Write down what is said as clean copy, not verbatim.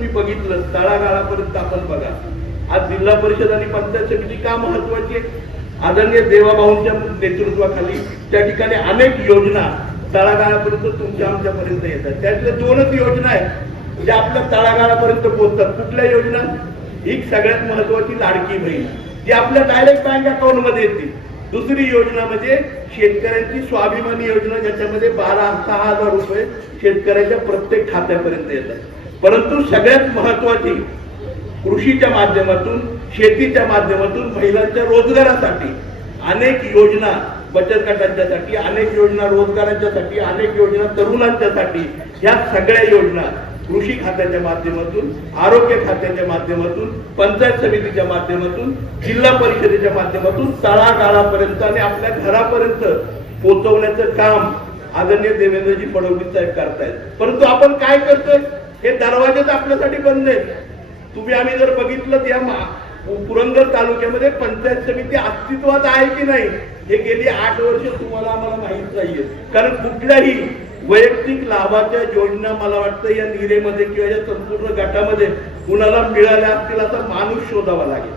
तुम्ही बघितलं तळागाळापर्यंत आपण बघा, आज जिल्हा परिषद आणि पंचायत समिती का महत्वाची आहे? आदरणीय देवाभाऊंच्या नेतृत्वाखाली त्या ठिकाणी अनेक योजना तळागाळापर्यंत तुमच्या आमच्यापर्यंत येतात. त्यातल्या 2च योजना आहेत ज्या आपल्या तळागाळापर्यंत पोहोचतात. कुठल्या योजना? ही सगळ्यात महत्वाची लाडकी बहीण जी आपल्या डायरेक्ट बँक अकाउंट मध्ये येते. दुसरी योजना म्हणजे शेतकऱ्यांची स्वाभिमानी योजना, ज्याच्यामध्ये 6,000 रुपये शेतकऱ्याच्या प्रत्येक खात्यापर्यंत येतात. परंतु सगळ्यात महत्वाची कृषीच्या माध्यमातून, शेतीच्या माध्यमातून महिलांच्या रोजगारासाठी अनेक योजना, बचत गटांच्यासाठी अनेक योजना, रोजगारांच्यासाठी अनेक योजना, तरुणांच्यासाठी, या सगळ्या योजना कृषी खात्याच्या माध्यमातून, आरोग्य खात्याच्या माध्यमातून, पंचायत समितीच्या माध्यमातून, जिल्हा परिषदेच्या माध्यमातून तळागाळापर्यंत आणि आपल्या घरापर्यंत पोहोचवण्याचं काम आदरणीय देवेंद्रजी फडणवीस साहेब करतायत. परंतु आपण काय करतोय? हे दरवाजेच आपल्यासाठी बंद आहेत. आम्ही जर बघितलं या पुरंदर तालुक्यामध्ये पंचायत समिती अस्तित्वात आहे की नाही हे गेली 8 वर्ष तुम्हाला आम्हाला माहित नाहीये. कारण कुठल्याही वैयक्तिक लाभाच्या योजना मला वाटतं या निरेमध्ये किंवा या संपूर्ण गटामध्ये कुणाला मिळाल्या असतील असा माणूस शोधावा लागेल.